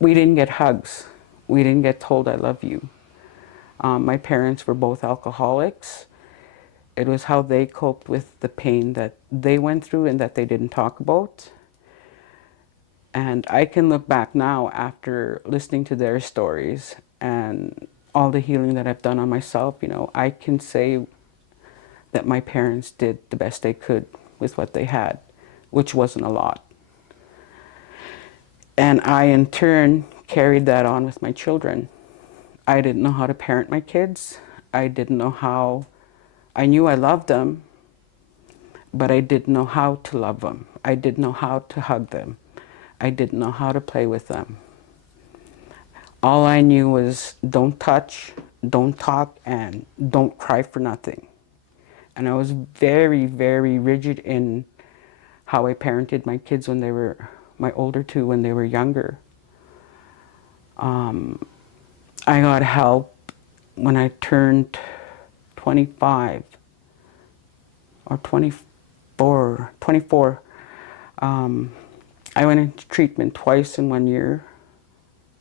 We didn't get hugs. We didn't get told I love you. My parents were both alcoholics. It was how they coped with the pain that they went through and that they didn't talk about. And I can look back now after listening to their stories and all the healing that I've done on myself, you know, I can say that my parents did the best they could with what they had, which wasn't a lot. And I, in turn, carried that on with my children. I didn't know how to parent my kids. I didn't know how. I knew I loved them, but I didn't know how to love them. I didn't know how to hug them. I didn't know how to play with them. All I knew was don't touch, don't talk, and don't cry for nothing. And I was very, very rigid in how I parented my kids when they were, my older two, when they were younger. I got help when I turned 25 or 24. I went into treatment twice in 1 year.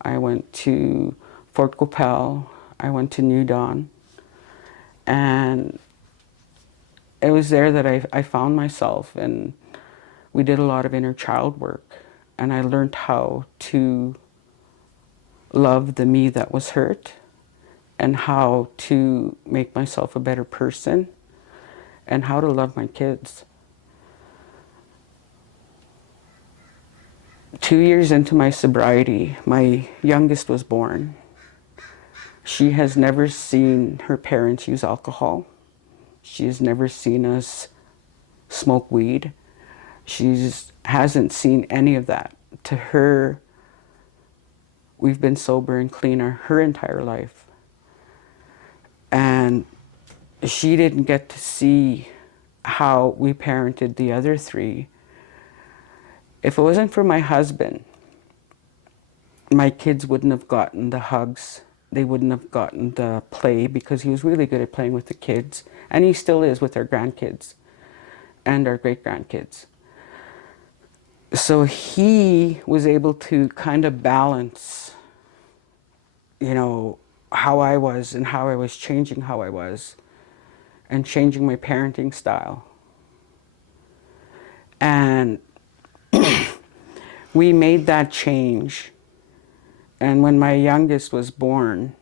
I went to Fort Qu'Appelle. I went to New Dawn. And it was there that I found myself, and we did a lot of inner child work. And I learned how to love the me that was hurt and how to make myself a better person and how to love my kids. 2 years into my sobriety, my youngest was born. She has never seen her parents use alcohol. She has never seen us smoke weed. She hasn't seen any of that. To her, we've been sober and clean her entire life. And she didn't get to see how we parented the other three. If it wasn't for my husband, my kids wouldn't have gotten the hugs. They wouldn't have gotten the play, because he was really good at playing with the kids. And he still is with our grandkids and our great-grandkids. So he was able to kind of balance, you know, how I was and how I was changing how I was and changing my parenting style. And we made that change. And when my youngest was born,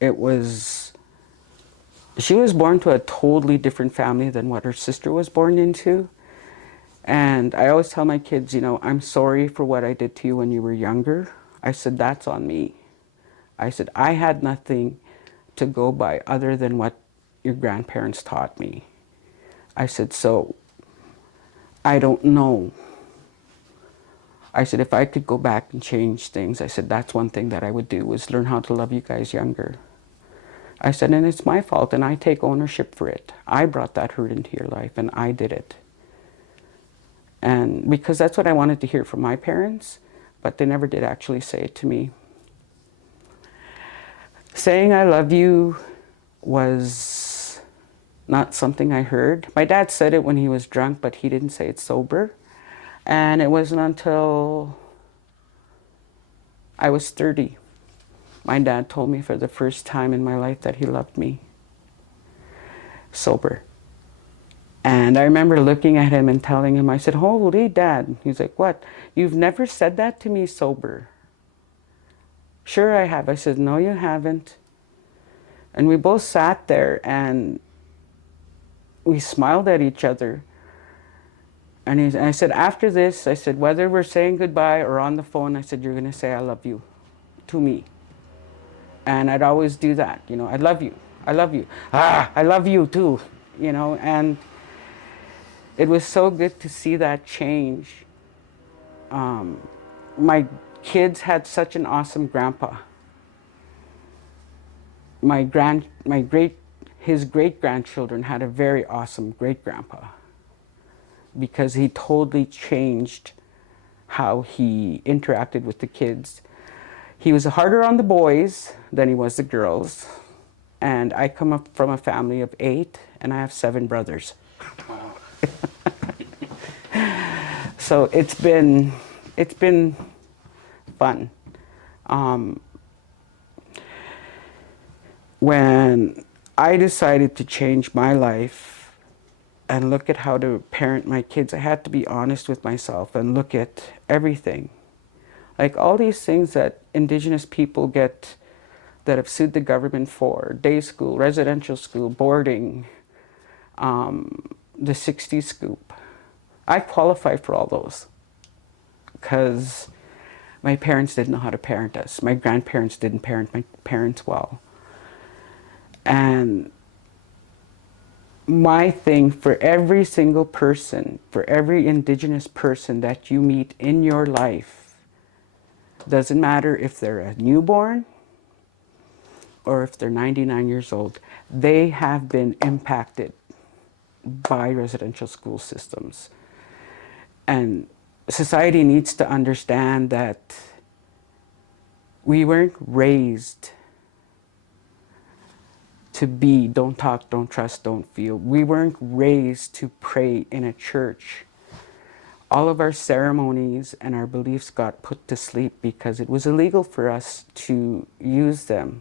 she was born to a totally different family than what her sister was born into. And I always tell my kids, you know, I'm sorry for what I did to you when you were younger. I said, that's on me. I said, I had nothing to go by other than what your grandparents taught me. I said, so I don't know. I said, if I could go back and change things, I said, that's one thing that I would do, was learn how to love you guys younger. I said, and it's my fault, and I take ownership for it. I brought that hurt into your life, and I did it. And because that's what I wanted to hear from my parents, but they never did actually say it to me. Saying I love you was not something I heard. My dad said it when he was drunk, but he didn't say it sober. And it wasn't until I was 30, my dad told me for the first time in my life that he loved me, sober. And I remember looking at him and telling him, I said, holy Dad. He's like, what? You've never said that to me sober. Sure I have. I said, no, you haven't. And we both sat there and we smiled at each other. And I said, after this, I said, whether we're saying goodbye or on the phone, I said, you're going to say I love you to me. And I'd always do that, you know, I love you. I love you. I love you too, you know. And it was so good to see that change. My kids had such an awesome grandpa. His great-grandchildren had a very awesome great-grandpa, because he totally changed how he interacted with the kids. He was harder on the boys than he was the girls. And I come up from a family of 8, and I have 7 brothers. Wow. So it's been fun. Um, when I decided to change my life and look at how to parent my kids, I had to be honest with myself and look at everything. Like all these things that Indigenous people get that have sued the government for, day school, residential school, boarding, the 60s scoop. I qualify for all those because my parents didn't know how to parent us. My grandparents didn't parent my parents well. And my thing for every single person, for every Indigenous person that you meet in your life, doesn't matter if they're a newborn or if they're 99 years old, they have been impacted by residential school systems. And society needs to understand that we weren't raised to be don't talk, don't trust, don't feel. We weren't raised to pray in a church. All of our ceremonies and our beliefs got put to sleep because it was illegal for us to use them.